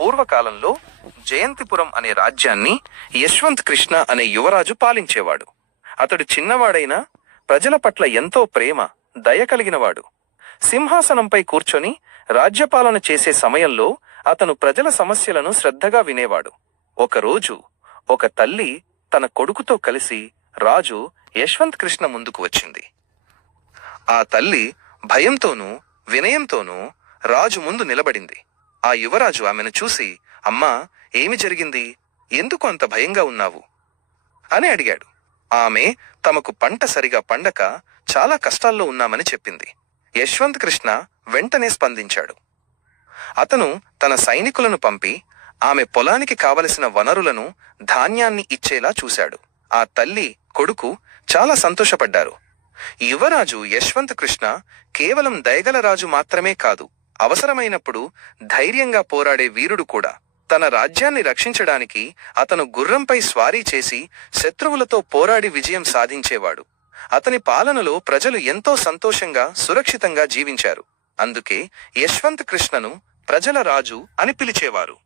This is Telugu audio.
పూర్వకాలంలో జయంతిపురం అనే రాజ్యాన్ని యశ్వంత్ కృష్ణ అనే యువరాజు పాలించేవాడు. అతడు చిన్నవాడైనా ప్రజల పట్ల ఎంతో ప్రేమ, దయ కలిగినవాడు. సింహాసనంపై కూర్చొని రాజ్యపాలన చేసే సమయంలో అతను ప్రజల సమస్యలను శ్రద్ధగా వినేవాడు. ఒకరోజు ఒక తల్లి తన కొడుకుతో కలిసి రాజు యశ్వంత్ కృష్ణ ముందుకు వచ్చింది. ఆ తల్లి భయంతోనూ వినయంతోనూ రాజు ముందు నిలబడింది. ఆ యువరాజు ఆమెను చూసి, అమ్మా, ఏమి జరిగింది? ఎందుకు అంత భయంగా ఉన్నావు అని అడిగాడు. ఆమె తమకు పంట సరిగా పండక చాలా కష్టాల్లో ఉన్నామని చెప్పింది. యశ్వంత్ కృష్ణ వెంటనే స్పందించాడు. అతను తన సైనికులను పంపి ఆమె పొలానికి కావలసిన వనరులను, ధాన్యాన్ని ఇచ్చేలా చూశాడు. ఆ తల్లి, కొడుకు చాలా సంతోషపడ్డారు. యువరాజు యశ్వంత్ కృష్ణ కేవలం దయగల రాజు మాత్రమే కాదు, అవసరమైనప్పుడు ధైర్యంగా పోరాడే వీరుడు కూడా. తన రాజ్యాన్ని రక్షించడానికి అతను గుర్రంపై స్వారీ చేసి శత్రువులతో పోరాడి విజయం సాధించేవాడు. అతని పాలనలో ప్రజలు ఎంతో సంతోషంగా, సురక్షితంగా జీవించారు. అందుకే యశ్వంత్ కృష్ణను ప్రజల రాజు అని పిలిచేవారు.